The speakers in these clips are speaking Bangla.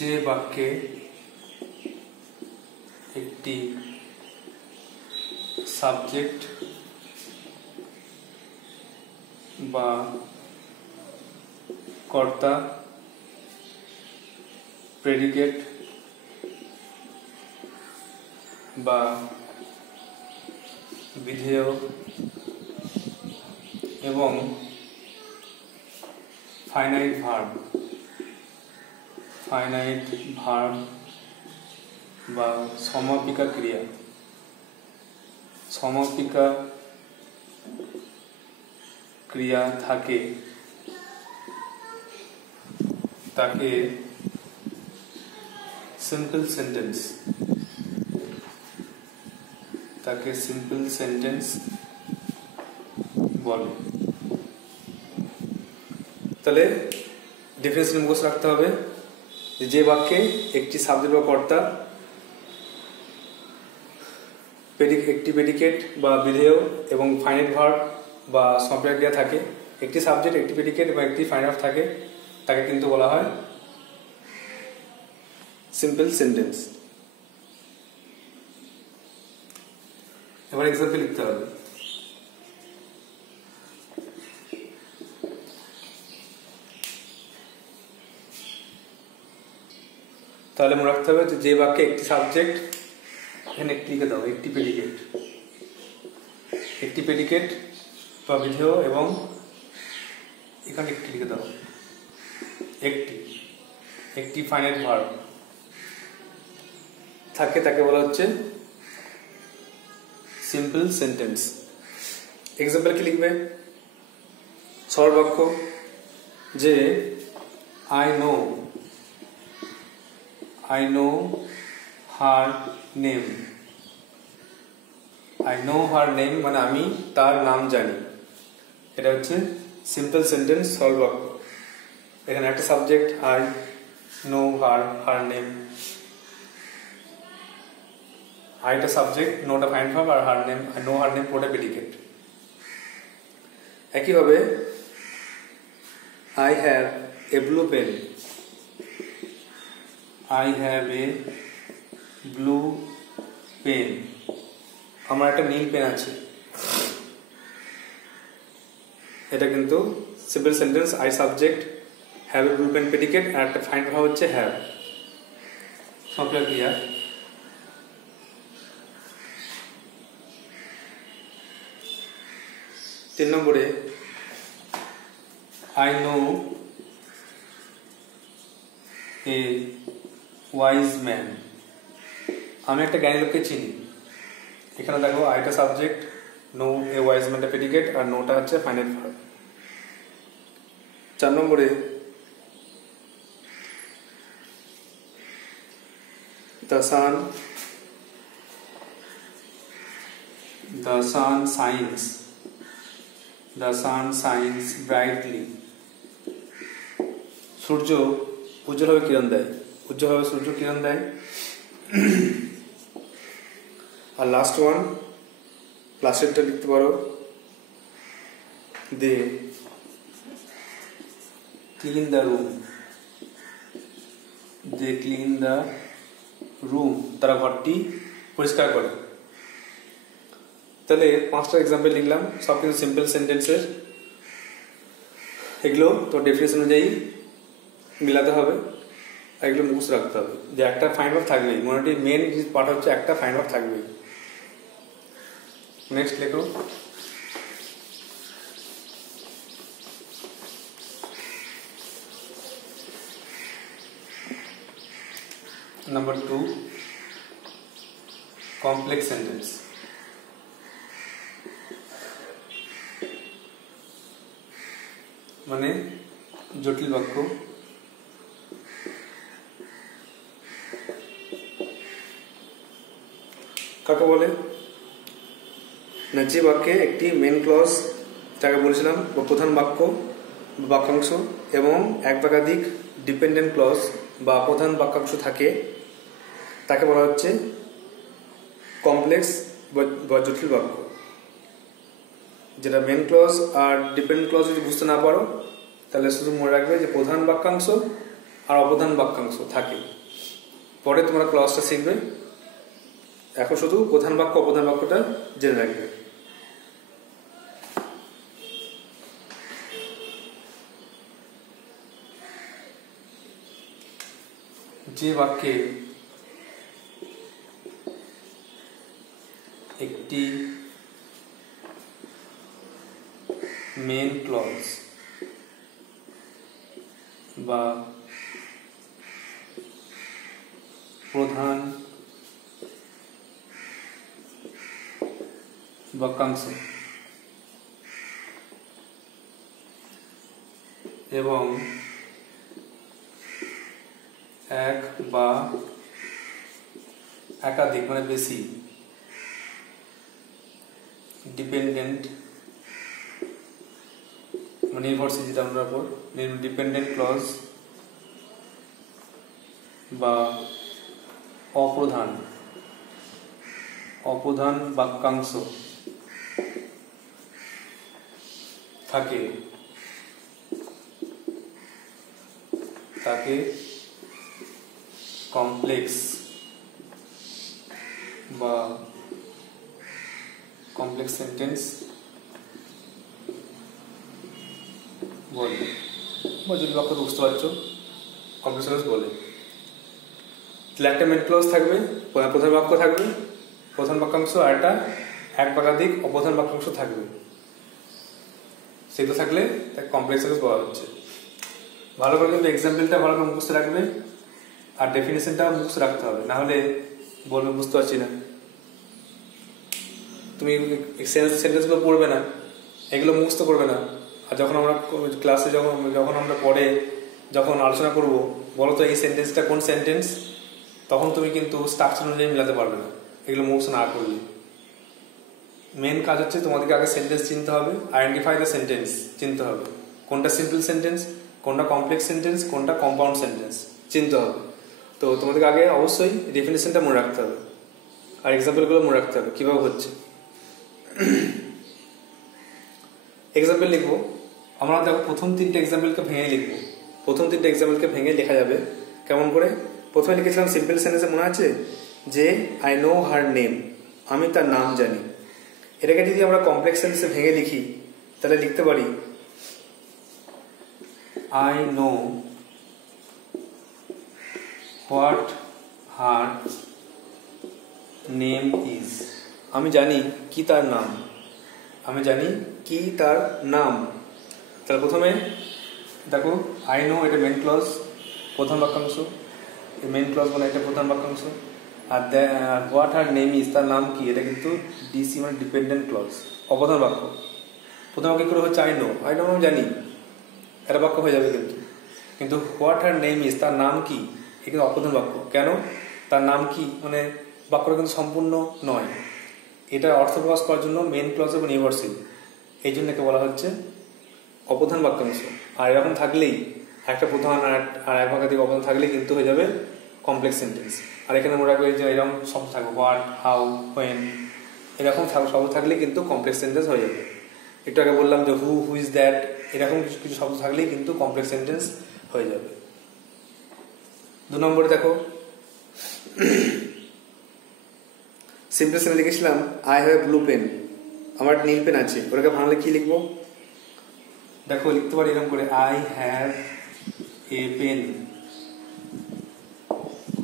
যে বাক্যে একটি সাবজেক্ট বা কর্তা, প্রেডিকেট বা বিধেয় এবং ফাইনাইট ভার্ব বা সমাপিকা ক্রিয়া থাকে তাকে সিম্পল সেন্টেন্স বলে। তাহলে ডেফিনেশন মুখস্থ রাখতে হবে যে বাক্যে একটি সাবজেক্ট বা কর্তা, একটি প্রেডিকেট বা বিধেয় এবং ফাইনাইট ভার্ব বা সমাপিকা ক্রিয়া থাকে, একটি সাবজেক্ট, একটি প্রেডিকেট এবং একটি ফাইনাইট ভার্ব থাকে, তাকে কিন্তু বলা হয় সিম্পল সেন্টেন্স। এবার এক্সাম্পল লিখতে হবে। তাহলে মনে রাখতে হবে যে বাক্যে একটি সাবজেক্ট, এখানে একটি লিখে দাও, একটি প্রেডিকেট বা বিধেয় এবং এখানে একটি লিখে দাও, একটি ফাইনাইট ভার্ব থাকে, তাকে বলা হচ্ছে সিম্পল সেন্টেন্স। এক্সাম্পল কি লিখবে? সরল বাক্য, যে আই নো হার নেম। মানে আমি তার নাম জানি, এটা হচ্ছে সিম্পল সেন্টেন্স, সরল বাক্য। এখানে একটা subject I know her name, আইটা সাবজেক্ট, নোটা ফাইনাইট ভার্ব আর নো হার নেম পুরোটা প্রেডিকেট। একইভাবে I have a blue pen. আমার একটা নীল পেন আছে, এটা কিন্তু simple sentence. I subject, have a blue pen predicate, আর একটা ফাইনাইট ভার্ব হচ্ছে হ্যাভ, সমাপিকা ক্রিয়া। 3 নম্বরে I know a wise man. আমি একটা জ্ঞানী লোককে চিনি। এখানে দেখো আইটা সাবজেক্ট, নো এ ওয়াইজ ম্যানটা প্রেডিকেট আর নোটা হচ্ছে ফাইনাইট ভার্ব। 4 নম্বরে the sun shines brightly. সূর্য উজ্জ্বলভাবে কিরণ দেয়, সূর্য কিরণ দেয়। আর লাস্ট ওয়ান, লাস্টেরটা লিখতে পারো, দে ক্লিন দ্য রুম, তারা ঘরটি পরিষ্কার করে। তাহলে 5টা এক্সাম্পল লিখলাম, সব কিন্তু সিম্পল সেন্টেন্সের। এগুলো তো ডেফিনেশন অনুযায়ী মিলাতে হবে, আর এগুলো মুখস্থ রাখতে হবে যে একটা ফাইনাইট ভার্ব থাকবেই। মনে মেন পার্ট হচ্ছে একটা ফাইনাইট ভার্ব থাকবেই। নেক্সট লেখো। Number 2, complex sentence. মানে জটিল বাক্য। কাকে বলে? না, যে বাক্যে একটি মেন ক্লজ, যাকে বলেছিলাম প্রধান বাক্য বা বাক্যাংশ, এবং এক বা একাধিক ডিপেন্ডেন্ট ক্লজ বা প্রধান বাক্যাংশ থাকে, তাকে বলা হচ্ছে কমপ্লেক্স বা জটিল বাক্য। যেটা মেন ক্লজ আর ডিপেন্ডেন্ট ক্লজ যদি বুঝতে না পারো, তাহলে শুধু মনে রাখবে যে প্রধান বাক্যাংশ আর অবধান বাক্যাংশ থাকে। পরে তোমরা ক্লজটা শিখবে, এখন শুধু প্রধান বাক্য অবধান বাক্যটা জেনে রাখবে। যে বাক্যে একটি মেন ক্লজ বা প্রধান বাক্যাংশ এবং এক বা একাধিক মানে বেশি ডিপেন্ডেন্ট মানে নির্ভরশীল, যেটা আমরা উপর ডিপেন্ডেন্ট ক্লজ বা অপ্রধান বাক্যাংশ থাকে তাকে কমপ্লেক্স বা কমপ্লেক্স সেন্টেন্স বলে, বা যদি বাক্য বুঝতে পারছো কমপ্লেক্স সেন্টেন্স বলে। তাহলে একটা মেন ক্লজ থাকবে, প্রধান বাক্য থাকবে, প্রধান বাক্যাংশ, আর একটা এক বা একাধিক অপ্রধান বাক্যাংশ থাকবে। সেটা থাকলে তাকে কমপ্লেক্স সেন্টেন্স বলা হচ্ছে। ভালো করে কিন্তু এক্সাম্পলটা ভালো করে মুখস্থ রাখবে আর ডেফিনেশনটা মুখস্থ রাখতে হবে, না হলে বলবে বুঝতে পারছি না। তুমি সেন্টেন্সগুলো পড়বে না, এগুলো মুখস্থ করবে না, আর যখন আমরা ক্লাসে যখন আমরা পড়ে যখন আলোচনা করব, বলো তো এই সেন্টেন্সটা কোন সেন্টেন্স, তখন তুমি কিন্তু স্ট্রাকচার অনুযায়ী মেলাতে পারবে না এগুলো মুখস্থ না করলে। মেন কাজ হচ্ছে তোমাদেরকে আগে সেন্টেন্স চিনতে হবে, আইডেন্টিফাই দ্য সেন্টেন্স চিনতে হবে, কোনটা সিম্পল সেন্টেন্স, কোনটা কমপ্লেক্স সেন্টেন্স, কোনটা কম্পাউন্ড সেন্টেন্স চিনতে হবে। তো তোমাদেরকে আগে অবশ্যই ডেফিনেশনটা মনে রাখতে হবে আর এক্সাম্পলগুলো মনে রাখতে হবে কীভাবে হচ্ছে। এক্সাম্পল লিখবো আমরা, দেখো প্রথম তিনটে এক্সাম্পলকে ভেঙে লিখবো। প্রথম তিনটে এক্সাম্পলকে ভেঙে লেখা যাবে কেমন করে? প্রথমে লিখেছিলাম সিম্পল সেন্টেন্সে, মনে আছে যে আই নো হার নেম, আমি তার নাম জানি। এটাকে যদি আমরা কমপ্লেক্স সেন্টেন্সে ভেঙে লিখি তাহলে লিখতে পারি I know what her name is, আমি জানি কি তার নাম, আমি জানি কি তার নাম। তাহলে প্রথমে দেখো আই নো এটা মেন ক্লজ প্রধান বাক্যাংশ, মেন ক্লজ মানে এটা প্রধান বাক্যাংশ, আর হোয়াট হার নেম ইজ তার নাম কি, এটা কিন্তু ডিসি মানে ডিপেন্ডেন্ট ক্লজ অপ্রধান বাক্য। প্রথম বাক্য করে হচ্ছে আই নো আমি জানি, এটা বাক্য হয়ে যাবে কিন্তু হোয়াট হার নেম ইজ তার নাম কি, এটা কিন্তু অপ্রধান বাক্য। কেন? তার নাম কি মানে বাক্যটা কিন্তু সম্পূর্ণ নয়, এটা অর্থ প্রকাশ করার জন্য মেন ক্লজ এবং নির্ভরশীল, এই জন্য একে বলা হচ্ছে অপ্রধান বাক্যাংশ। আর এরকম থাকলেই একটা প্রধান আর এক ভাগাধিক অপ্রধান থাকলেই কিন্তু হয়ে যাবে কমপ্লেক্স সেন্টেন্স। আর এখানে মনে রাখবে যে এরকম শব্দ থাকবে হোয়াট, হাউ, হোয়েন, এরকম শব্দ থাকলেই কিন্তু কমপ্লেক্স সেন্টেন্স হয়ে যাবে। একটু আগে বললাম যে হু ইজ দ্যাট, এরকম কিছু কিছু শব্দ থাকলেই কিন্তু কমপ্লেক্স সেন্টেন্স হয়ে যাবে। 2 নম্বরে দেখো সিম্পল সেন্টেন্স লিখেছিলাম I have a blue pen, আমার নীল পেন আছে। ওটাকে বাংলা কি লিখবো? দেখো লিখতে পারি এরকম করে I have a pen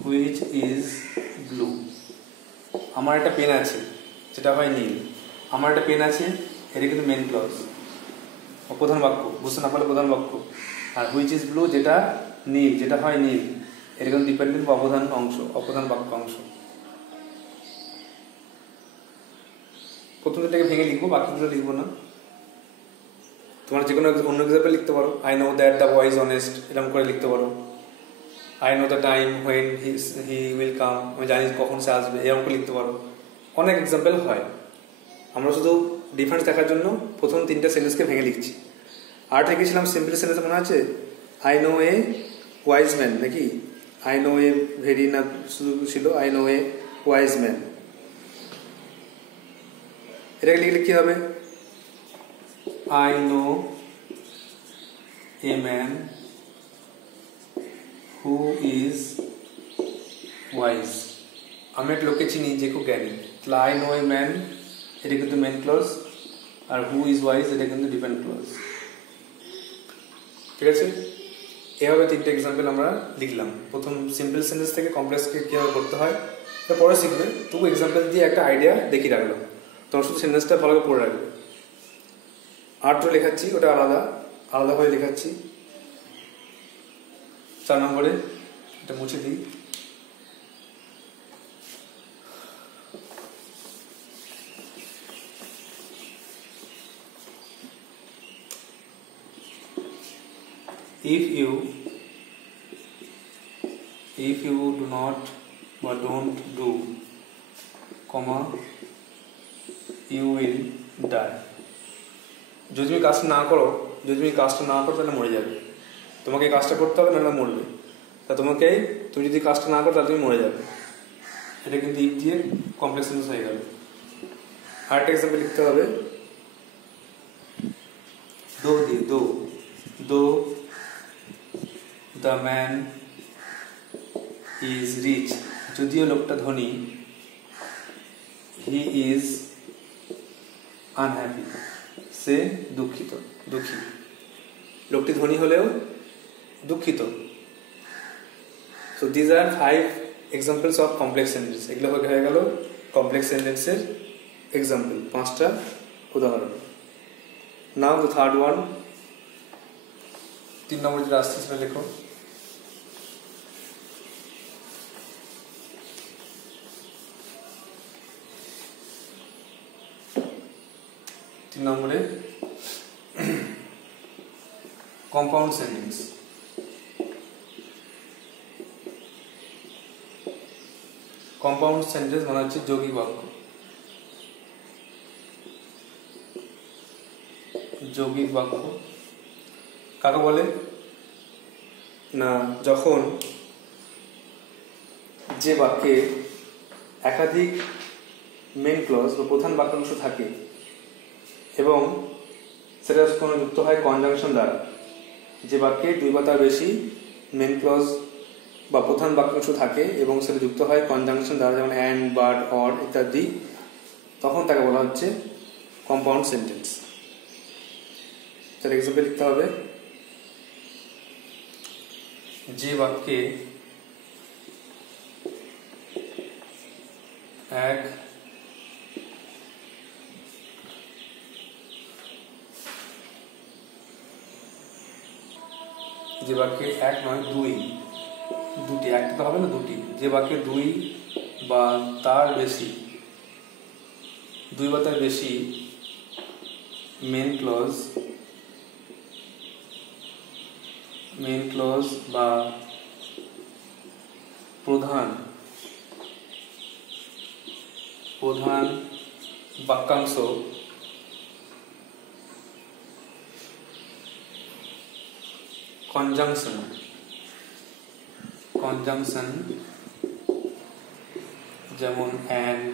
which is blue, আমার একটা পেন আছে যেটা হয় নীল, আমার একটা পেন আছে, এটা কিন্তু মেন ক্লজ প্রধান বাক্য, বুঝতে না পারলে প্রধান বাক্য। আর হুইচ ইজ ব্লু যেটা নীল, যেটা হয় নীল, এটা কিন্তু ডিপেন্ডেন্ট বা অপ্রধান অংশ, অপ্রধান বাক্য অংশ। প্রথম দিকটাকে ভেঙে লিখবো, বাকিগুলো লিখবো না। তোমার যে কোনো অন্য এক্সাম্পল লিখতে পারো, I know that the boy is honest, এরকম করে লিখতে পারো। I know the time when he will come, আমি জানি কখন সে আসবে, এরকম করে লিখতে পারো। অনেক এক্সাম্পল হয়, আমরা শুধু ডিফারেন্স দেখার জন্য প্রথম 3টে সেন্টেন্সকে ভেঙে লিখছি। আর লিখেছিলাম সিম্পল সেন্টেন্স, মনে আছে I know a wise man, নাকি আই নো এ ভেরি না শুধু ছিল I know a wise man. এটাকে লিখলে কি হবে? I know a man who is wise. আমি এক লোককে চিনি যে খুব জ্ঞানী, তাহলে আই নো এ ম্যান এটা কিন্তু মেন ক্লজ, আর হু ইজ ওয়াইজ এটা কিন্তু ডিপেন্ড ক্লজ। ঠিক আছে, এভাবে তিনটে এক্সাম্পল আমরা লিখলাম। প্রথম সিম্পল সেন্টেন্স থেকে কমপ্লেক্সকে কীভাবে করতে হয় এটা পরে শিখবে, তবু এক্সাম্পল দিয়ে একটা আইডিয়া দেখিয়ে রাখলাম। তোমার শুধু সেন্টেন্সটা ভালো করে পড়ে রাখবে। আর্টও লেখাচ্ছি, ওটা আলাদাভাবে লেখাচ্ছি। 4 নম্বরে এটা মুছে দিই। if you do not or don't do, comma, you will die. যদি তুমি কাজটা না করো তাহলে মরে যাবে। তোমাকে এই কাজটা করতে হবে, নাহলে মরবে। তা তুমি যদি কাজটা না করো তাহলে তুমি মরে যাবে। এটা কিন্তু ইফ দিয়ে কমপ্লেক্স সেন্টেন্স হয়ে গেল। আরেকটা এক্সাম্পল লিখতে হবে, দো দ্য ম্যান ইজ রিচ, যদিও লোকটা ধনী, হি ইজ আনহ্যাপি, সে দুঃখী। লোকটি ধনী হলেও দুঃখিত। So these are 5 examples of complex sentence. এগুলো হয়ে গেল কমপ্লেক্স সেন্টেন্সের এক্সাম্পল, 5টা উদাহরণ। নাও দ্য থার্ড ওয়ান, 3 নম্বর যেটা আসছে সেটা লেখো। নম্বরে কম্পাউন্ড সেন্টেন্স। কম্পাউন্ড সেন্টেন্স মানে হচ্ছে যৌগিক বাক্য। যৌগিক বাক্য কাকে বলে না, যখন যে বাক্যে একাধিক মেন ক্লজ বা প্রধান বাক্যাংশ থাকে এবং সেটা কোনো যুক্ত হয় কনজাংশন দ্বারা। যে বাক্যে 2 বা তার বেশি মেন ক্লজ বা প্রধান বাক্যাংশ থাকে এবং সেটা যুক্ত হয় কনজাংশন দ্বারা, যেমন অ্যান্ড, বাট, অর ইত্যাদি, তখন তাকে বলা হচ্ছে কম্পাউন্ড সেন্টেন্স। তার এক্সাম্পল লিখতে হবে, যে বাক্যে এক নয় দুটি, একটা তো হবে না, দুটি। যে বাক্যে 2 বা তার বেশি মেন ক্লজ বা প্রধান বাক্যাংশ কনজাংশন যেমন অ্যান্ড,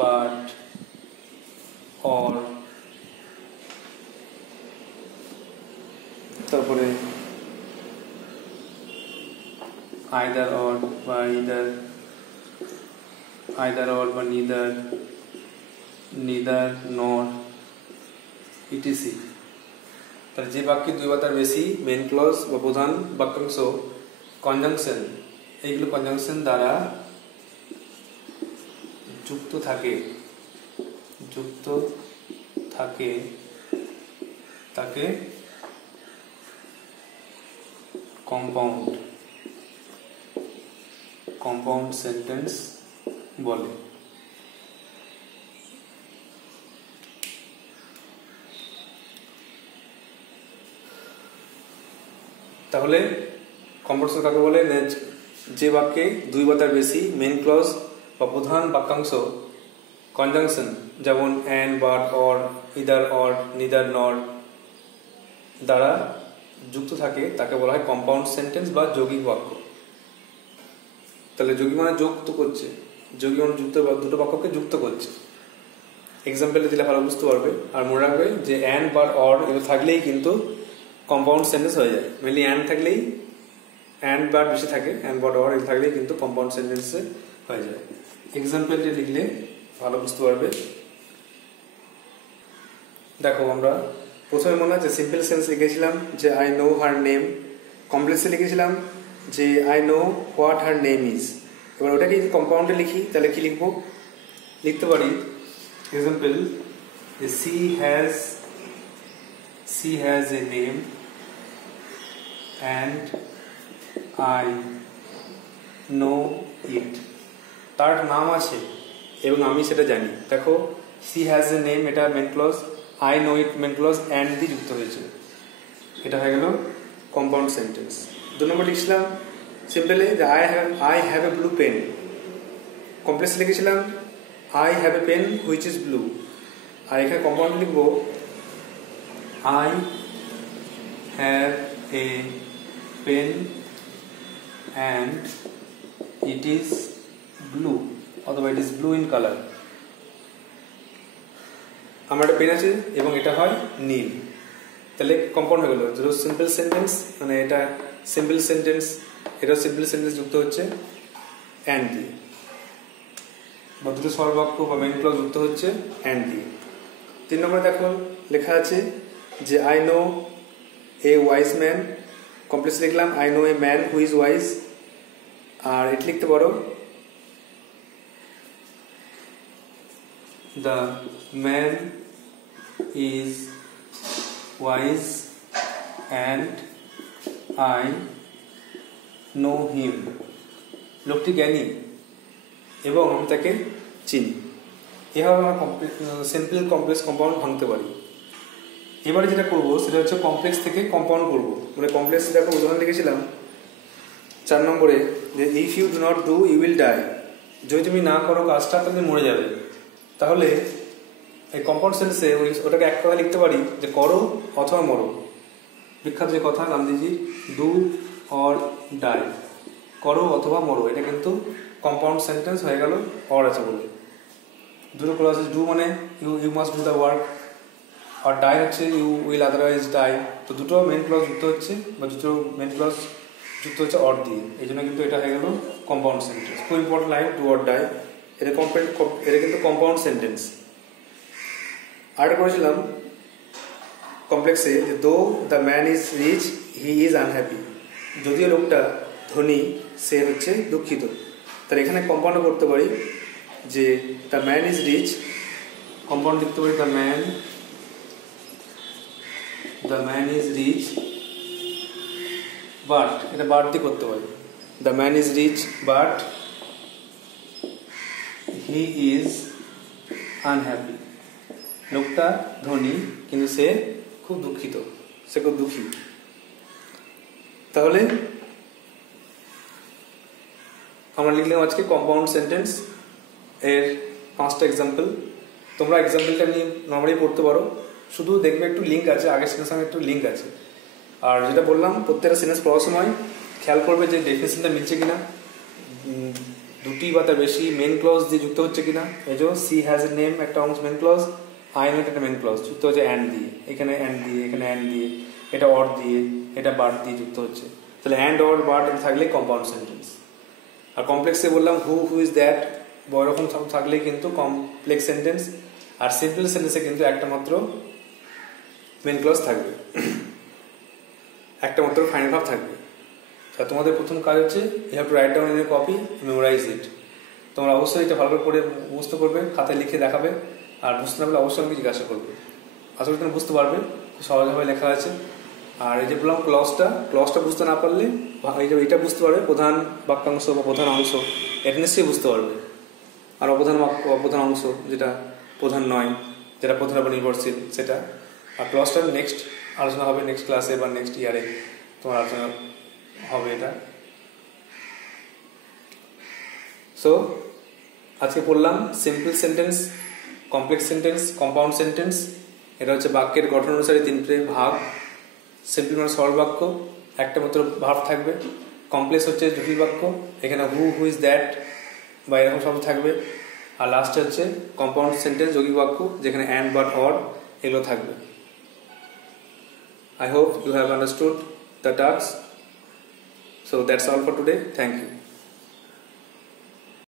বাট, অর, তারপরে আইদার অর বা নিদার নর ইটিসি। তাহলে যে বাক্যে 2 বা তার বেশি মেন ক্লজ বা প্রধান বাক্যাংশ কনজাংশন, এইগুলো কনজাংশন দ্বারা যুক্ত থাকে তাকে কম্পাউন্ড সেন্টেন্স বলে। তাহলে কম্পাউন্ড কাকে বলে, যে বাক্যে 2 বা তার বেশি মেন ক্লজ বা প্রধান বাক্যাংশ কনজাংশন যেমন and, but, or, either, or, neither, নর দ্বারা যুক্ত থাকে তাকে বলা হয় কম্পাউন্ড সেন্টেন্স বা যৌগিক বাক্য। তাহলে যৌগিক মানে যুক্ত করছে, যৌগিক মানে দুটো বাক্যকে যুক্ত করছে। এক্সাম্পলে দিলে ভালো বুঝতে পারবে। আর মনে রাখবে যে অ্যান্ড, বাট, অর এগুলো থাকলেই কিন্তু কম্পাউন্ড সেন্টেন্স হয়ে যায়। মেনলি অ্যান্ড থাকলেই, অ্যান্ড বাট বেশি থাকে, অ্যান্ড বাট অর এগুলো থাকলেই কিন্তু কম্পাউন্ড সেন্টেন্সে হয়ে যায়। এক্সাম্পলটি লিখলে ভালো বুঝতে পারবে। দেখো আমরা প্রথমে মনে আছে সিম্পল সেন্স লিখেছিলাম যে আই নো হার নেম, কমপ্লেক্সে লিখেছিলাম যে I know what her name is. এবার ওটাকে যদি কম্পাউন্ডে লিখি তাহলে কি লিখবো, লিখতে পারি example she has a name and I know it. তার নাম আছে এবং আমি সেটা জানি। দেখো সি হ্যাজ এ নেম এটা main clause, I know it main clause, and দিয়ে যুক্ত হয়েছে, এটা হয়ে গেল কম্পাউন্ড সেন্টেন্স। 2 নম্বর লিখছিলাম সিম্পলি যে I have a blue pen, complex লিখেছিলাম I have a pen which is blue. আর এখানে কম্পাউন্ড লিখব I have a pen and it is blue, অথবা it is blue in colour. আমার একটা পেন আছে এবং এটা হয় নীল, তাহলে কম্পাউন্ড হয়ে গেল। যেটা সিম্পল সেন্টেন্স, মানে এটা সিম্পল সেন্টেন্স, এটা সিম্পল সেন্টেন্স যুক্ত হচ্ছে অ্যান্ড দিয়ে, বা দুটো সরল বাক্য বা মেইন ক্লজ যুক্ত হচ্ছে অ্যান্ড দিয়ে। 3 নম্বরে দেখো লেখা আছে যে I know a wise man, complex লিখলাম I know a man who is wise. আর এটা লিখতে পারো the man is wise and I know him, লোকটি জ্ঞানী এবং আমি তাকে চিনি। এভাবে আমরা সিম্পল কমপ্লেক্স কম্পাউন্ড ভাঙতে পারি। এবারে যেটা করবো সেটা হচ্ছে কমপ্লেক্স থেকে কম্পাউন্ড করবো। মানে কমপ্লেক্স দেখো উদাহরণ লিখেছিলাম 4 নম্বরে যে if you do not do you will die, যদি তুমি না করো কাজটা তুমি মরে যাবে। তাহলে এই কম্পাউন্ড সেন্টেন্সে ওটাকে এক কথা লিখতে পারি যে করো অথবা মরো। বিখ্যাত যে কথা গান্ধীজি, ডু অর ডাই, করো অথবা মরো, এটা কিন্তু কম্পাউন্ড সেন্টেন্স হয়ে গেল অর আছে বলে। দুটো ক্লজ, ডু মানে you must do the work, আর ডাই হচ্ছে ইউ উইল আদারওয়াইজ ডাই। তো দুটো মেন ক্লজ যুক্ত হচ্ছে, বা দুটো মেন ক্লজ যুক্ত হচ্ছে অর দিয়ে, এই জন্য কিন্তু এটা হয়ে গেল কম্পাউন্ড সেন্টেন্স। খুব important line, do or die, এটা কিন্তু কম্পাউন্ড সেন্টেন্স। আর করেছিলাম কমপ্লেক্সে যে though the man is rich he is unhappy, যদিও লোকটা ধনী সে হচ্ছে দুঃখিত। তাহলে এখানে কম্পাউন্ড করতে পারি যে the man is rich, compound লিখতে পারি the man is rich, but এটা বাট দিয়ে করতে পারি the man is rich but he is unhappy, লোকটা ধনী কিন্তু সে খুব দুঃখিত, সে খুব দুঃখী। তাহলে আমরা লিখলাম আজকে কম্পাউন্ড সেন্টেন্স এর 5টা এক্সাম্পল। তোমরা এক্সাম্পলটা নিয়ে নর্মালি পড়তে পারো, শুধু দেখবে একটু লিঙ্ক আছে, আগের সেন্টেন্সের সঙ্গে একটু লিঙ্ক আছে। আর যেটা বললাম প্রত্যেকটা সেন্টেন্স পড়ার সময় খেয়াল করবে যে ডেফিনেশনটা মিলছে কিনা, দুটি বা তার বেশি মেন ক্লজ দিয়ে যুক্ত হচ্ছে কিনা। এই যে সি হ্যাজ এ নেম একটা অংশ মেন ক্লজ, আই নো একটা মেন ক্লজ যুক্ত হচ্ছে অ্যান্ড দিয়ে, এখানে অ্যান্ড দিয়ে, এখানে অ্যান্ড দিয়ে, এটা অর দিয়ে, এটা বাট দিয়ে যুক্ত হচ্ছে। তাহলে অ্যান্ড অর বাট থাকলে কম্পাউন্ড সেন্টেন্স। আর কমপ্লেক্সে বললাম হু ইজ দ্যাট, বড় রকম থাকলে কিন্তু কমপ্লেক্স সেন্টেন্স। আর সিম্পল সেন্টেন্সে কিন্তু একটা মাত্র মেন ক্লজ থাকবে, একটা মাত্র ফাইনাল ভার্ব থাকবে। তা তোমাদের প্রথম কাজ হচ্ছে you have to write down in a copy, memorise it. তোমরা অবশ্যই এটা ভালো করে বুঝতে পারবে, খাতায় লিখে দেখাবে। আর বুঝতে না পারলে অবশ্যই আমাকে জিজ্ঞাসা করবে, আশা করি তুমি বুঝতে পারবে, সহজভাবে লেখা আছে। আর এই যে বললাম ক্লজটা বুঝতে না পারলে এইটা বুঝতে পারবে প্রধান বাক্যাংশ বা প্রধান অংশ, এটা নিশ্চয়ই বুঝতে পারবে। আর অপ্রধান বাক্য, অপ্রধান অংশ যেটা প্রধান নয়, যেটা প্রধান উপর নির্ভরশীল সেটা। আর ক্লজটা নেক্সট আলোচনা হবে, নেক্সট ক্লাসে বা নেক্সট ইয়ারে তোমার আলোচনা হবে এটা। সো আজকে পড়লাম simple sentence, complex sentence, compound sentence. এটা হচ্ছে বাক্যের গঠন অনুসারে 3টে ভাগ। সিম্পল মানে সরল বাক্য, একটা মাত্র ভার্ব থাকবে। কমপ্লেক্স হচ্ছে জটিল বাক্য, এখানে হু ইজ দ্যাট বা এরকম শব্দ থাকবে। আর লাস্টে হচ্ছে কম্পাউন্ড সেন্টেন্স, যৌগিক বাক্য, যেখানে অ্যান্ড বাট অর এগুলো থাকবে। I hope you have understood the tasks. So that's all for today. Thank you.